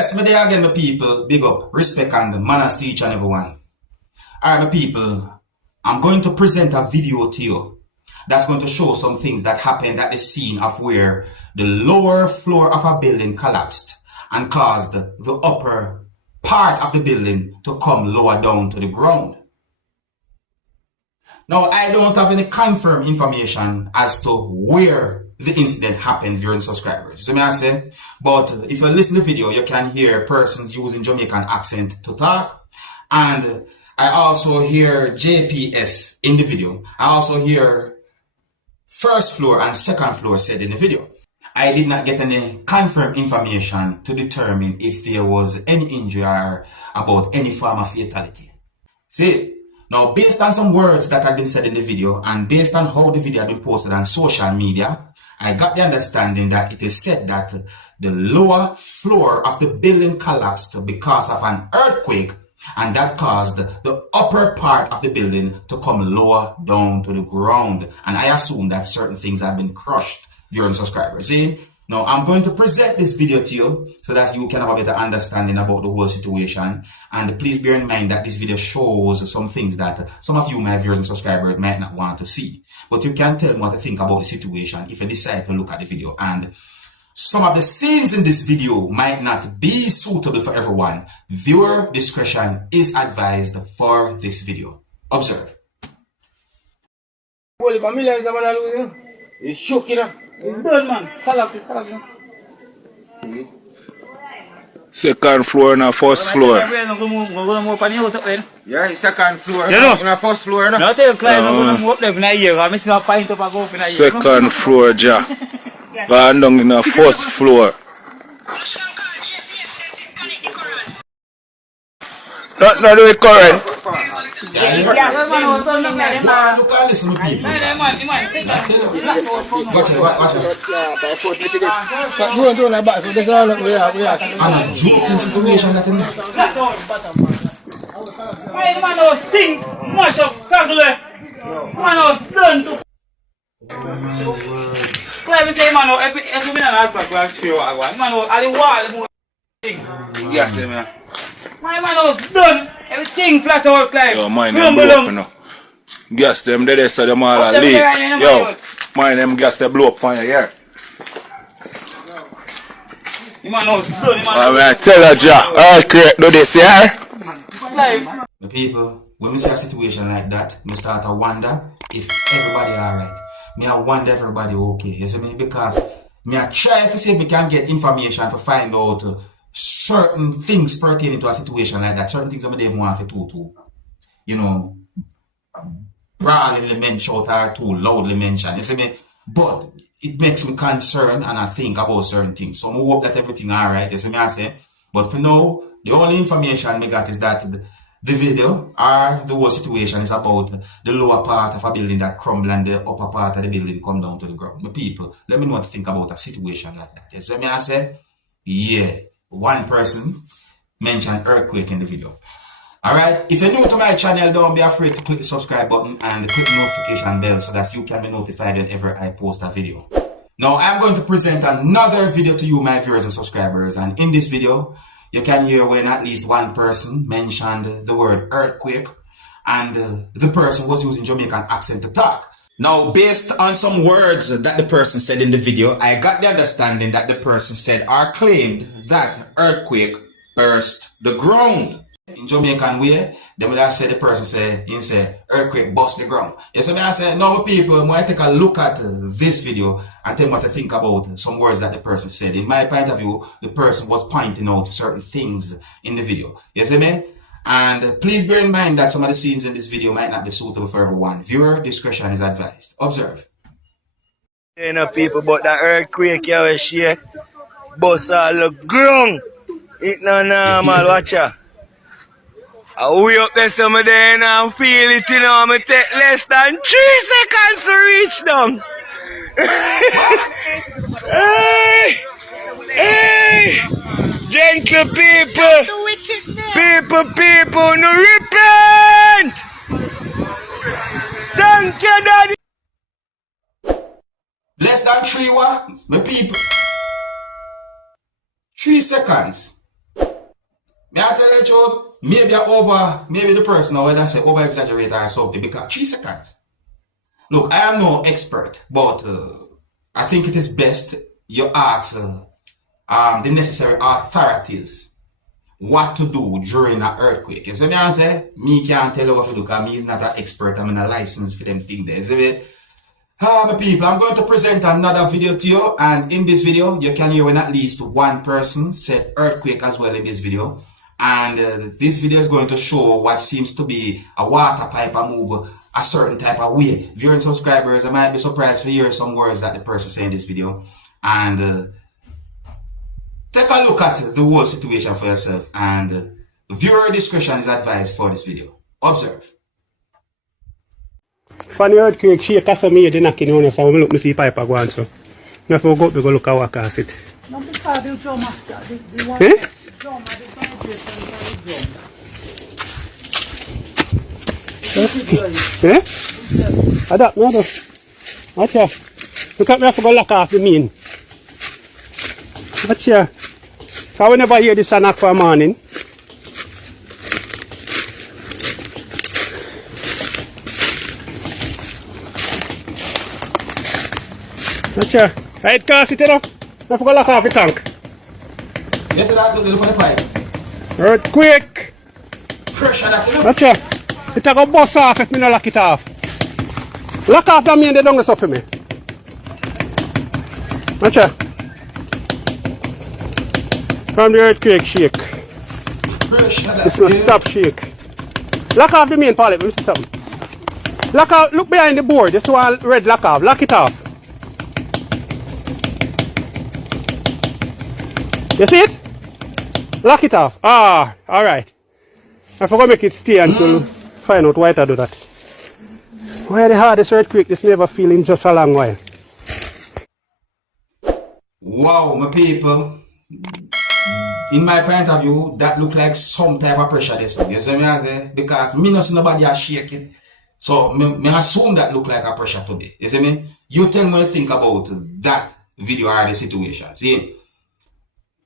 Yes, me there again, my people. Big up, respect and manners to each and everyone. Alright, my people, I'm going to present a video to you that's going to show some things that happened at the scene of where the lower floor of a building collapsed and caused the upper part of the building to come lower down to the ground. Now, I don't have any confirmed information as to where the incident happened, viewers subscribers. So may I say, but if you listen to the video, you can hear persons using Jamaican accent to talk. And I also hear JPS in the video. I also hear first floor and second floor said in the video. I did not get any confirmed information to determine if there was any injury or about any form of fatality. See, now based on some words that have been said in the video and based on how the video had been posted on social media, I got the understanding that it is said that the lower floor of the building collapsed because of an earthquake, and that caused the upper part of the building to come lower down to the ground. And I assume that certain things have been crushed, viewers and subscribers. See? Now, I'm going to present this video to you so that you can have a better understanding about the whole situation. And please bear in mind that this video shows some things that some of you, my viewers and subscribers, might not want to see. But you can tell me what to think about the situation if you decide to look at the video. And some of the scenes in this video might not be suitable for everyone. Viewer discretion is advised for this video. Observe. It's shocking, man. Collapse. Second floor and first floor. Yeah, second floor. You know? In a first floor, no? Second floor, ja. Going down in the first floor. Not do it current. Look and listen to people. Watch it. And a joking situation that in there. Man was sing, mash up, crackle. Man was done to. Let me say, man, every minute I ask back, show you what I want. Man was at the wall, Yes, man. my man was done. Everything flat out, Clive. Yo, mine them blow up, you know. Gas them there, so them all a leak. Yo, mine them gas they blow up on you, yeah. The man was done. I tell you, ja, earthquake do this, yeah? Clive. The people, when we see a situation like that, me start to wonder if everybody alright. Me I wonder if everybody okay. You see me? Because me I try to see if we can get information to find out certain things pertaining to a situation like that. Certain things I don't even want to do, you know, brawlingly mention or too loudly mention. You see me? But it makes me concerned and I think about certain things. So I hope that everything alright. You see me? I say. But for now, the only information I got is that the video or the whole situation is about the lower part of a building that crumble and the upper part of the building come down to the ground. The people, let me know what to think about a situation like that. You see me? I say, yeah, one person mentioned earthquake in the video. Alright, if you're new to my channel, don't be afraid to click the subscribe button and click the notification bell so that you can be notified whenever I post a video. Now, I'm going to present another video to you, my viewers and subscribers, and in this video, you can hear when at least one person mentioned the word earthquake and the person was using Jamaican accent to talk. Now, based on some words that the person said in the video, I got the understanding that the person said or claimed that earthquake burst the ground. In Jamaican way, then when I say the person say, he say, earthquake bust the ground. You see me, I say, no people, when I take a look at this video and tell me what to think about some words that the person said. In my point of view, the person was pointing out certain things in the video. You see me? And please bear in mind that some of the scenes in this video might not be suitable for everyone. Viewer discretion is advised. Observe. You know people, but that earthquake you will shake, bust all the ground. It no normal, watch ya. I way up there some day and feel it, you know, I take less than 3 seconds to reach down. Hey, gentle people, people, no repent. Thank you, Daddy. Less than 3 what? My people. 3 seconds. truth, maybe the person or whether I say over exaggerate or something because 3 seconds. Look, I am no expert, but I think it is best you ask the necessary authorities what to do during an earthquake. You see me I say? Me can't tell you what to do because me is not an expert. I'm in a license for them thing there. You see me? My people, I'm going to present another video to you, and in this video, you can hear when at least one person said earthquake as well in this video. And this video is going to show what seems to be a water pipe a move a certain type of way. Viewing subscribers, I might be surprised to hear some words that the person said in this video. And take a look at the whole situation for yourself. And viewer discretion is advised for this video. Observe. Funny earthquake shake as me the knocking on so look me see pipe go on so. Me have to go up to go look at what cause it. No, because the drum after the one Eh? drum the vibration Eh? I don't know. Watch here. Look at me have to go lock off the mean. Watch here. So whenever I hear this knock for a morning. Watch here. Right cast it, you know. I have to go lock off the tank. Yes, that look at the pipe. Earthquake. Pressure that you know. Watch here. It a go bust off if me no lock it off. Lock off the main, they don't go suffer me. Watch here. From the earthquake shake. Pressure that It's not stop shake. Lock off the main pallet, let me see something. Lock out, look behind the board, this one red lock off. Lock it off. You see it? Lock it off. Ah, alright. I forgot to make it stay until find out why I do that. Why the hardest earthquake this never feel in just a long while. Wow, my people. In my point of view, that look like some type of pressure this one. You see me I say? Because me not see nobody a shake it. So me assume that look like a pressure today. You see me? You tell me what you think about that video or the situation. See?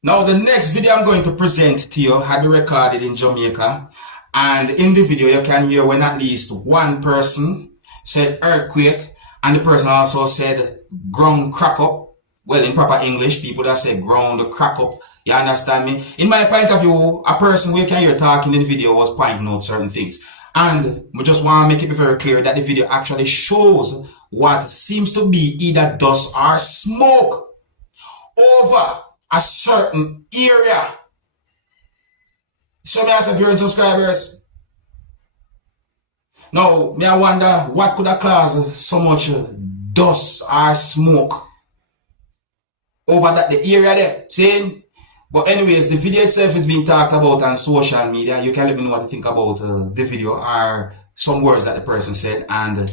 Now the next video I'm going to present to you had been recorded in Jamaica. And in the video you can hear when at least one person said earthquake and the person also said ground crack up. Well, in proper English, people that say ground crack up. You understand me? In my point of view, a person we can hear talking in the video was pointing out certain things. And we just want to make it very clear that the video actually shows what seems to be either dust or smoke over a certain area. So me ask viewers and subscribers. Now, me I wonder what could have caused so much dust or smoke over that the area there. See? But anyways, the video itself is being talked about on social media. You can let me know what you think about the video or some words that the person said. And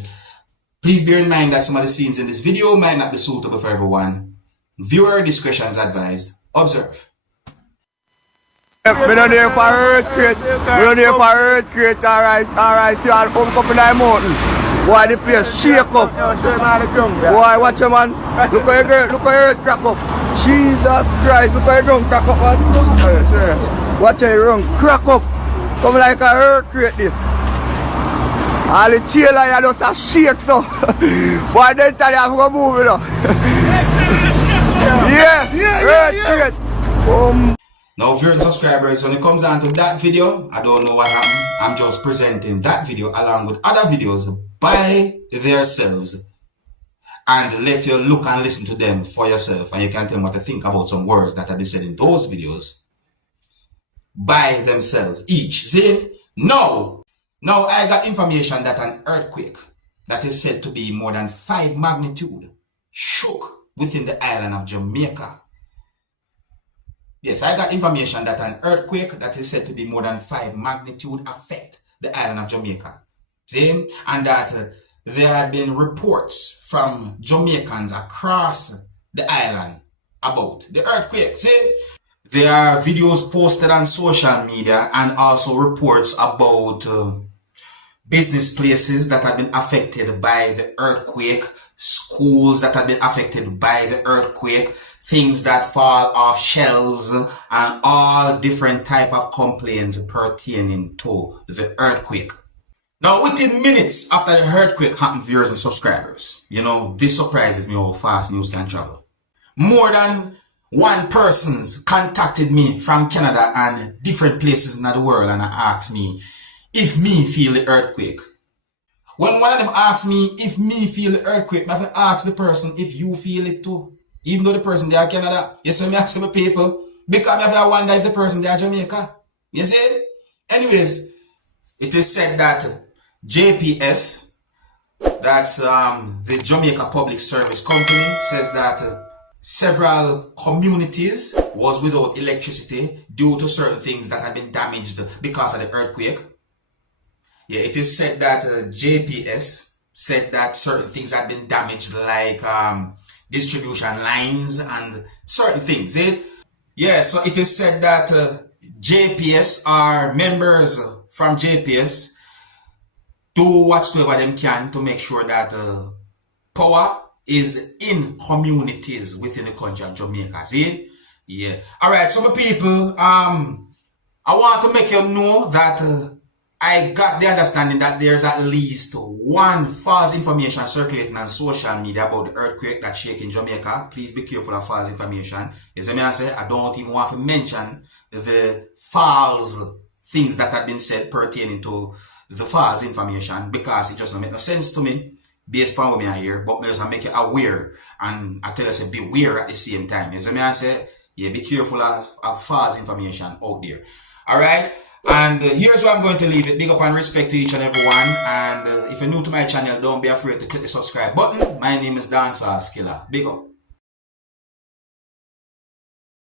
please bear in mind that some of the scenes in this video might not be suitable for everyone. Viewer discretion is advised. Observe. We don't here for earthquake. We don't here for earthquake. Alright. See all come up in the mountain. Boy, the place shake up. Boy, watch your man. Look how your earth crack up. Jesus Christ, look how your ground crack up, man. Watch how your ground crack up. Come like a earthquake this. All the tail line just a shake so. Boy, then tell you I'm going to move it up. Yeah, earthquake. Now, viewers and subscribers, when it comes down to that video, I don't know what happened. I'm just presenting that video along with other videos by themselves. And let you look and listen to them for yourself. And you can tell me what to think about some words that have been said in those videos by themselves each. See? Now I got information that an earthquake that is said to be more than 5 magnitude shook within the island of Jamaica. Yes, I got information that an earthquake that is said to be more than 5 magnitude affect the island of Jamaica. See? And that there had been reports from Jamaicans across the island about the earthquake. See? There are videos posted on social media and also reports about business places that have been affected by the earthquake, schools that have been affected by the earthquake, things that fall off shelves, and all different type of complaints pertaining to the earthquake. Now, within minutes after the earthquake happened, viewers and subscribers, this surprises me how fast news can travel. More than one person's contacted me from Canada and different places in the world and asked me if me feel the earthquake. When one of them asks me if me feel the earthquake, I have to ask the person if you feel it too. Even though the person they are Canada. You see me asking my people, because I have to wonder if the person they are Jamaica. You see? Anyways, it is said that JPS, that's the Jamaica Public Service Company, says that several communities was without electricity due to certain things that had been damaged because of the earthquake. Yeah, it is said that JPS said that certain things had been damaged, like distribution lines and certain things. Yeah, so it is said that JPS or members from JPS do whatsoever they can to make sure that power is in communities within the country of Jamaica. See? Yeah. Alright, so my people, I want to make you know that I got the understanding that there's at least one false information circulating on social media about the earthquake that's shaking Jamaica. Please be careful of false information. As I say, I don't even want to mention the false things that have been said pertaining to the false information, because it just don't make no sense to me based on what I hear, but I just make you aware, and I tell you say beware at the same time. As I say, yeah, be careful of false information out there. Alright? And here's where I'm going to leave it. Big up and respect to each and every one. And if you're new to my channel, don't be afraid to click the subscribe button. My name is Dancehall Skilla. Big up.